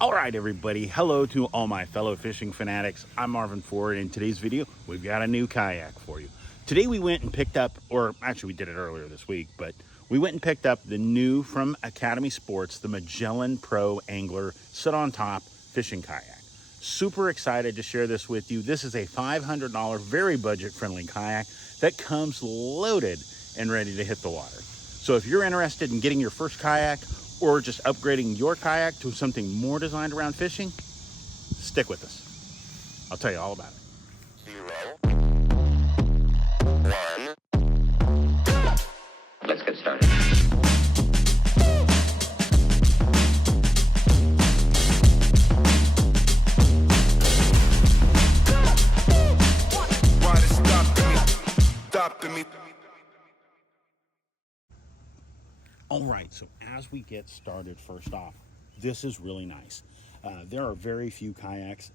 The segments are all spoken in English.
All right, everybody. Hello to all my fellow fishing fanatics. I'm Marvin Ford. In today's video, we've got a new kayak for you. Today we went and picked up, or actually we did it earlier this week, but we went and picked up the new from Academy Sports, the Megellan Pro Angler Sit on Top Fishing Kayak. Super excited to share this with you. This is a $500, very budget-friendly kayak that comes loaded and ready to hit the water. So if you're interested in getting your first kayak, or just upgrading your kayak to something more designed around fishing, stick with us. I'll tell you all about it. 0, 1. Let's get started. Why they stopping me? All right, so as we get started, first off, this is really nice. There are very few kayaks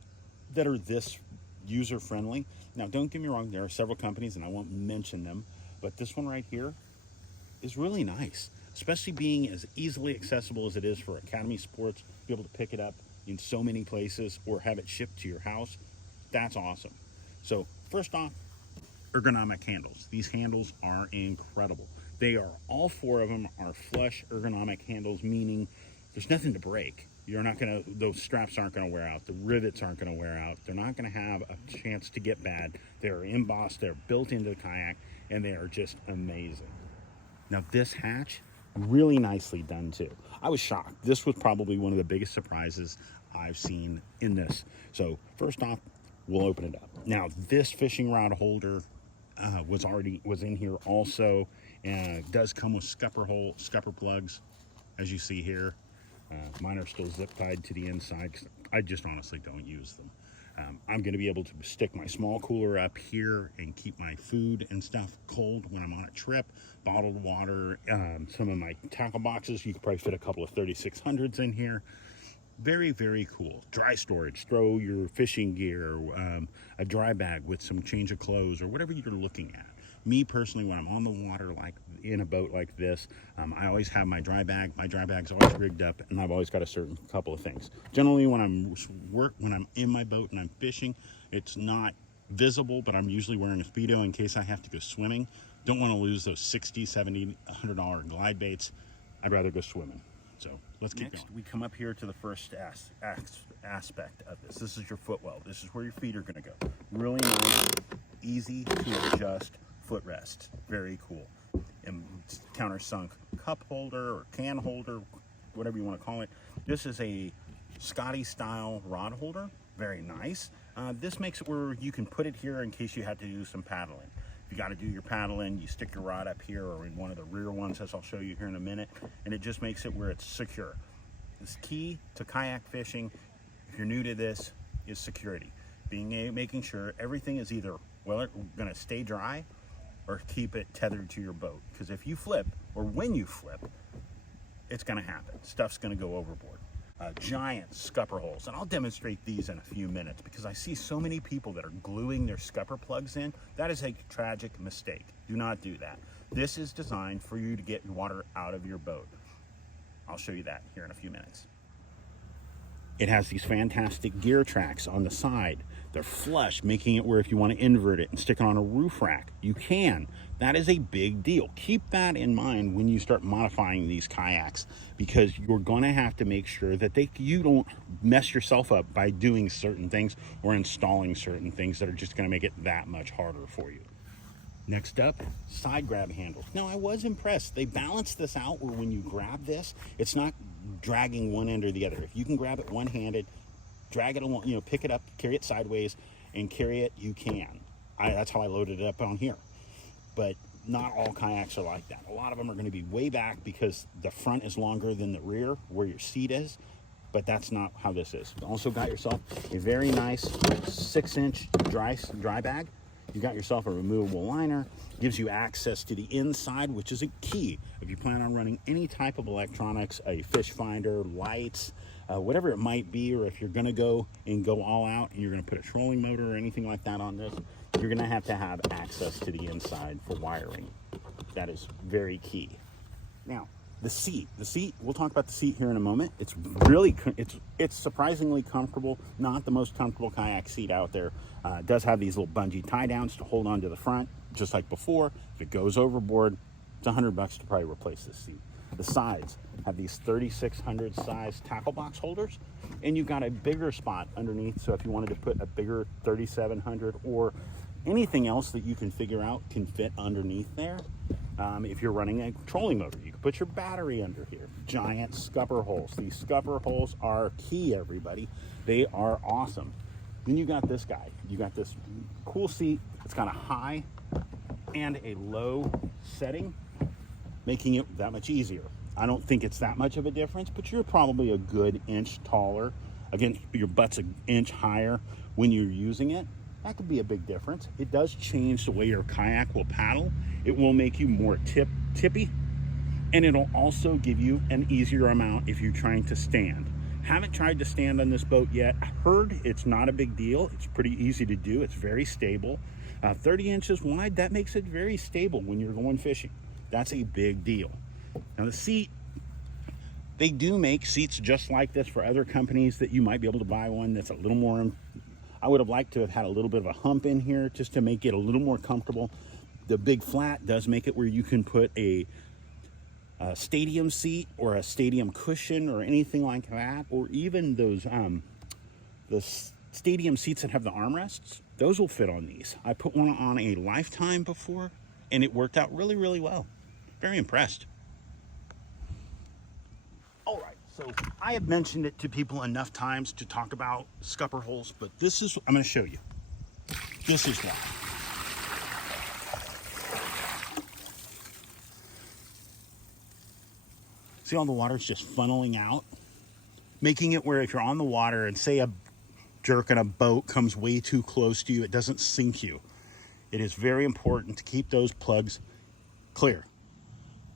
that are this user-friendly. Now, don't get me wrong, there are several companies, and I won't mention them, but this one right here is really nice, especially being as easily accessible as it is for Academy Sports, be able to pick it up in so many places or have it shipped to your house. That's awesome. So, first off, ergonomic handles. These handles are incredible. They are, all four of them are flush ergonomic handles, meaning there's nothing to break. You're not gonna, those straps aren't gonna wear out, the rivets aren't gonna wear out, they're not gonna have a chance to get bad. They're embossed, they're built into the kayak, and they are just amazing. Now this hatch, really nicely done too. I was shocked. This was probably one of the biggest surprises I've seen in this. So first off, we'll open it up. Now this fishing rod holder was in here also, and does come with scupper plugs, as you see here. Mine are still zip tied to the inside because I just honestly don't use them. I'm going to be able to stick my small cooler up here and keep my food and stuff cold when I'm on a trip. Bottled water, some of my tackle boxes, you could probably fit a couple of 3600s in here. Very, very cool. Dry storage, throw your fishing gear, a dry bag with some change of clothes or whatever you're looking at. Me personally, when I'm on the water, like in a boat like this, I always have my dry bag. My dry bag's always rigged up, and I've always got a certain couple of things. Generally, when I'm in my boat and I'm fishing, it's not visible, but I'm usually wearing a Speedo in case I have to go swimming. Don't want to lose those $60, $70, $100 glide baits. I'd rather go swimming. So let's keep going. We come up here to the first aspect of this. This is your footwell. This is where your feet are going to go. Really nice, easy to adjust footrest. Very cool. And countersunk cup holder or can holder, whatever you want to call it. This is a Scotty style rod holder. Very nice. This makes it where you can put it here in case you had to do some paddling. If you got to do your paddling, you stick your rod up here or in one of the rear ones, as I'll show you here in a minute, and it just makes it where it's secure. This key to kayak fishing, if you're new to this, is security. Making sure everything is either going to stay dry or keep it tethered to your boat. Because if you flip, or when you flip, it's going to happen. Stuff's going to go overboard. Giant scupper holes, and I'll demonstrate these in a few minutes because I see so many people that are gluing their scupper plugs in. That is a tragic mistake. Do not do that. This is designed for you to get water out of your boat. I'll show you that here in a few minutes. It has these fantastic gear tracks on the side. They're flush, making it where if you want to invert it and stick it on a roof rack, you can. That is a big deal. Keep that in mind when you start modifying these kayaks, because you're going to have to make sure that you don't mess yourself up by doing certain things or installing certain things that are just going to make it that much harder for you. Next up, side grab handles. Now, I was impressed. They balanced this out where when you grab this, it's not dragging one end or the other. If you can grab it one-handed, drag it along, pick it up, carry it sideways, and carry it, you can. That's how I loaded it up on here. But not all kayaks are like that. A lot of them are going to be way back because the front is longer than the rear where your seat is, but that's not how this is. You also got yourself a very nice 6-inch dry bag. You got yourself a removable liner, gives you access to the inside, which is a key if you plan on running any type of electronics, a fish finder, lights, whatever it might be, or if you're going to go all out and you're going to put a trolling motor or anything like that on this, you're going to have access to the inside for wiring. That is very key. Now, The seat, we'll talk about the seat here in a moment. It's surprisingly comfortable. Not the most comfortable kayak seat out there. It does have these little bungee tie downs to hold on to the front, just like before. If it goes overboard, it's $100 to probably replace this seat. The sides have these 3600 size tackle box holders, and you've got a bigger spot underneath. So if you wanted to put a bigger 3700 or anything else that you can figure out can fit underneath there. If you're running a trolling motor, you can put your battery under here. Giant scupper holes. These scupper holes are key, everybody. They are awesome. Then you got this guy. You got this cool seat. It's got a high and a low setting, making it that much easier. I don't think it's that much of a difference, but you're probably a good inch taller. Again, your butt's an inch higher when you're using it. That could be a big difference. It does change the way your kayak will paddle. It will make you more tippy, and it'll also give you an easier amount if you're trying to stand. Haven't tried to stand on this boat yet. I heard it's not a big deal. It's pretty easy to do. It's very stable. 30 inches wide, that makes it very stable when you're going fishing. That's a big deal. Now the seat, they do make seats just like this for other companies that you might be able to buy one that's a little more, I would have liked to have had a little bit of a hump in here just to make it a little more comfortable. The big flat does make it where you can put a stadium seat or a stadium cushion or anything like that, or even those the stadium seats that have the armrests. Those will fit on these. I put one on a Lifetime before, and it worked out really, really well. Very impressed. All right, so I have mentioned it to people enough times to talk about scupper holes, but this is, I'm going to show you. This is why. See all the water's just funneling out, making it where if you're on the water and say a jerk in a boat comes way too close to you, it doesn't sink you. It is very important to keep those plugs clear.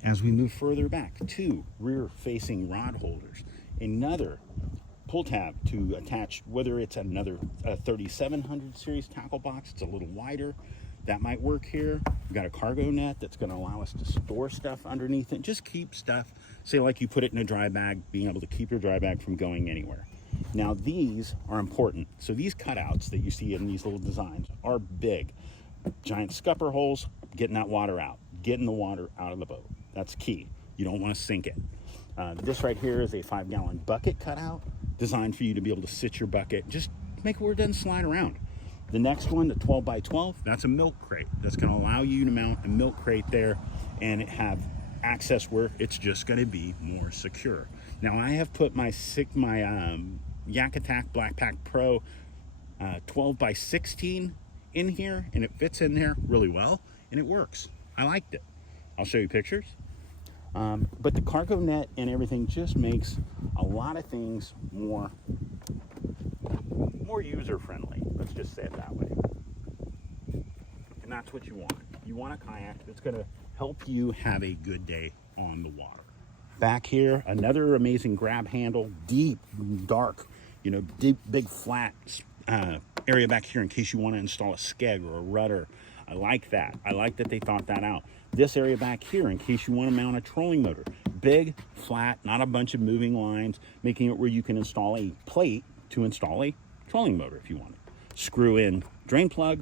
As we move further back, 2 rear-facing rod holders, another pull tab to attach, whether it's another 3700 series tackle box, it's a little wider, that might work here. We've got a cargo net that's going to allow us to store stuff underneath it, just keep stuff, say like you put it in a dry bag, being able to keep your dry bag from going anywhere. Now these are important. So these cutouts that you see in these little designs are big. Giant scupper holes, getting that water out, getting the water out of the boat. That's key. You don't want to sink it. This right here is a 5-gallon bucket cutout designed for you to be able to sit your bucket, just make it where it doesn't slide around. The next one, the 12 by 12, that's a milk crate. That's going to allow you to mount a milk crate there and have access where it's just going to be more secure. Now I have put my Yak Attack Black Pack Pro 12 by 16 in here, and it fits in there really well, and it works. I liked it. I'll show you pictures. But the cargo net and everything just makes a lot of things more user-friendly. Let's just say it that way. And that's what you want. You want a kayak that's going to help you have a good day on the water. Back here, another amazing grab handle, deep, dark, deep, big, flat area back here in case you want to install a skeg or a rudder. I like that. I like that they thought that out. This area back here in case you want to mount a trolling motor. Big, flat, not a bunch of moving lines, making it where you can install a plate to install a trolling motor if you want it. Screw in drain plug,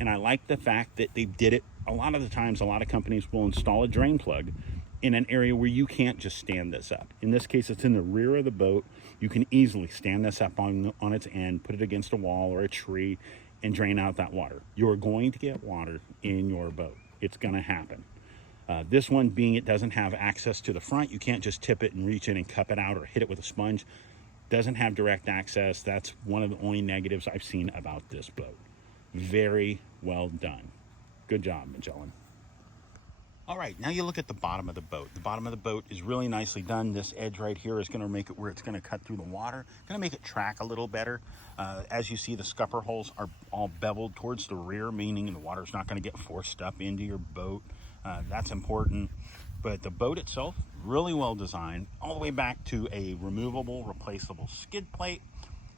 and I like the fact that they did it. A lot of the times, a lot of companies will install a drain plug in an area where you can't just stand this up. In this case, it's in the rear of the boat. You can easily stand this up on its end, put it against a wall or a tree, and drain out that water. You're going to get water in your boat. It's going to happen. This one being it doesn't have access to the front. You can't just tip it and reach in and cup it out or hit it with a sponge. Doesn't have direct access. That's one of the only negatives I've seen about this boat. Very well done. Good job, Magellan. All right, now you look at the bottom of the boat. The bottom of the boat is really nicely done. This edge right here is going to make it where it's going to cut through the water. Going to make it track a little better. As you see, the scupper holes are all beveled towards the rear, meaning the water's not going to get forced up into your boat. That's important. But the boat itself, really well designed, all the way back to a removable, replaceable skid plate.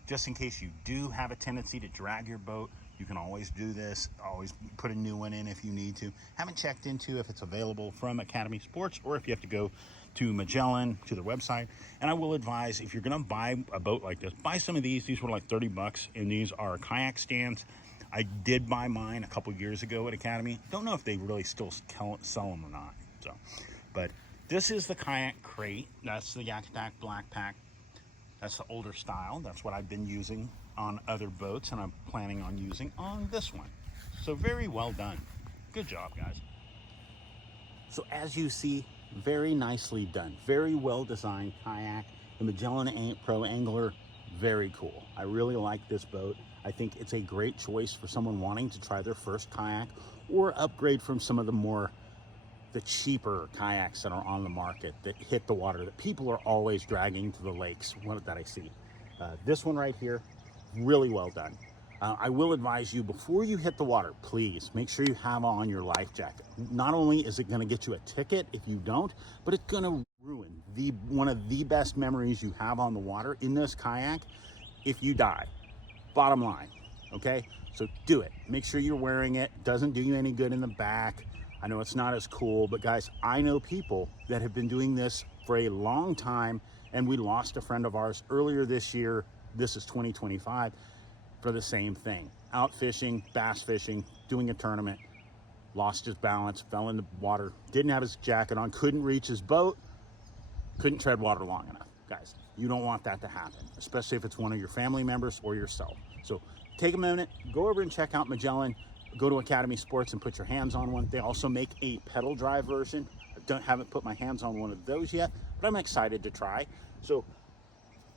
Just in case you do have a tendency to drag your boat, you can always do this, always put a new one in if you need to. Haven't checked into if it's available from Academy Sports or if you have to go to Magellan, to their website. And I will advise, if you're gonna buy a boat like this, buy some of these. These were like 30 bucks, and these are kayak stands. I did buy mine a couple years ago at Academy. Don't know if they really still sell them or not. So, but this is the kayak crate. That's the Yak Attack Black Pack. That's the older style. That's what I've been using on other boats, and I'm planning on using on this one. So very well done. Good job, guys. So as you see, very nicely done. Very well designed kayak. The Megellan Pro Angler, very cool. I really like this boat. I think it's a great choice for someone wanting to try their first kayak or upgrade from some of the cheaper kayaks that are on the market that hit the water, that people are always dragging to the lakes, one that I see. This one right here, really well done. I will advise you, before you hit the water, please make sure you have on your life jacket. Not only is it gonna get you a ticket if you don't, but it's gonna ruin one of the best memories you have on the water in this kayak if you die. Bottom line, okay? So do it. Make sure you're wearing it. Doesn't do you any good in the back. I know it's not as cool, but guys, I know people that have been doing this for a long time, and we lost a friend of ours earlier this year. This is 2025. For the same thing. Out fishing, bass fishing, doing a tournament, lost his balance, fell in the water, didn't have his jacket on, couldn't reach his boat, couldn't tread water long enough. Guys, you don't want that to happen, especially if it's one of your family members or yourself. So take a minute, go over and check out Magellan, go to Academy Sports and put your hands on one. They also make a pedal drive version. Haven't put my hands on one of those yet, but I'm excited to try. So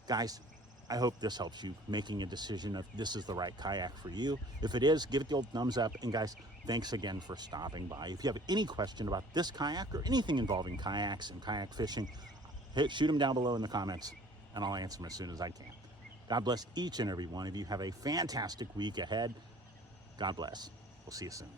guys, I hope this helps you making a decision if this is the right kayak for you. If it is, give it the old thumbs up. And guys, thanks again for stopping by. If you have any question about this kayak or anything involving kayaks and kayak fishing, shoot them down below in the comments and I'll answer them as soon as I can. God bless each and every one of you. Have a fantastic week ahead. God bless. We'll see you soon.